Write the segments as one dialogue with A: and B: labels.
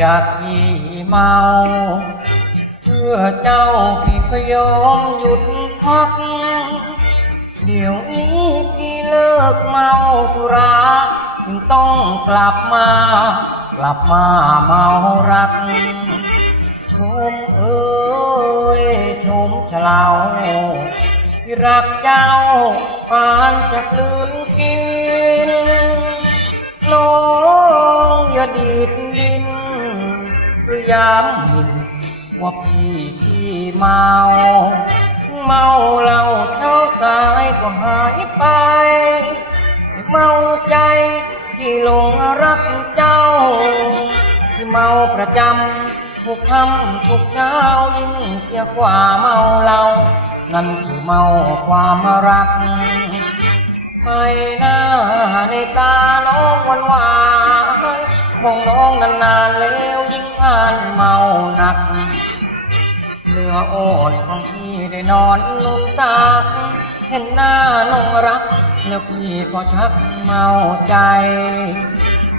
A: จากที่เมา เพื่อเจ้าพี่ก็ยอมหยุดพัก เดี๋ยวนี้พี่เลิกเมาสุราจึงต้องกลับมา กลับมาเมารัก ชมเอ้ยชมเฉลาที่รักเจ้าปานจะกลืนกิน ยามหมินว่าพี่ที่เมา เมาเหล้าเช้าสายก็หายไป เมาใจที่หลงรักเจ้า ที่เมาประจำทุกค่ำทุกเช้ายิ่งเสียกว่าเมาเรานั่นคือเมาความรักไปหน้าในตาน้องวันวาน มองน้องนานๆแล้วยิ่งอ่านเมาหนัก เนื้ออ่อนของพี่ได้นอนนุ่นตา เห็นหน้าน้องรัก แล้วพี่ก็ชักเมาใจ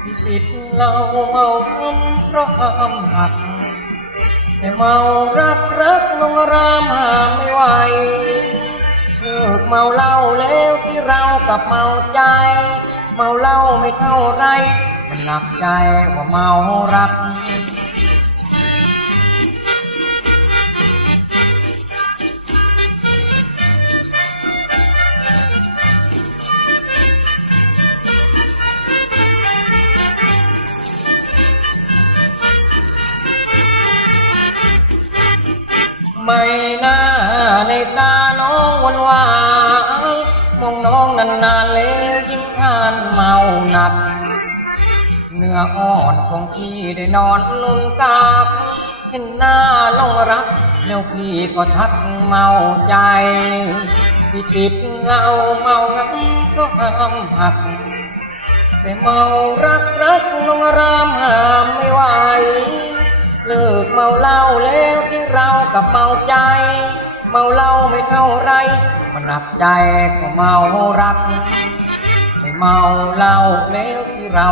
A: พี่ติดเหล้าเมาคำเพราะความหักแต่เมารักรักน้องรามหาไม่ไหวเลิกเมาเหล้าแล้วที่เรากับเมาใจ เมาเหล้าไม่เท่าไรมันหนักใจกว่าเมารัก ไม่น่าในตาน้องวันวานมองน้องนานๆแล้วยิ่งอ่านเมาหนัก เนื้ออ่อนของพี่ได้นอนลุนตากเห็นหน้าลงรัก แล้วพี่ก็ชักเมาใจพี่ติดเหล้าเมางำเพราะห้ามหัก แต่เมารักรักน้องรามหามไม่ไหวเลิกเมาเหล้าแล้วที่เรากับเมาใจ เมาเหล้าไม่เท่าไรมันหนักใจก็เมารัก ไม่เมาเหล้าแล้วที่เรา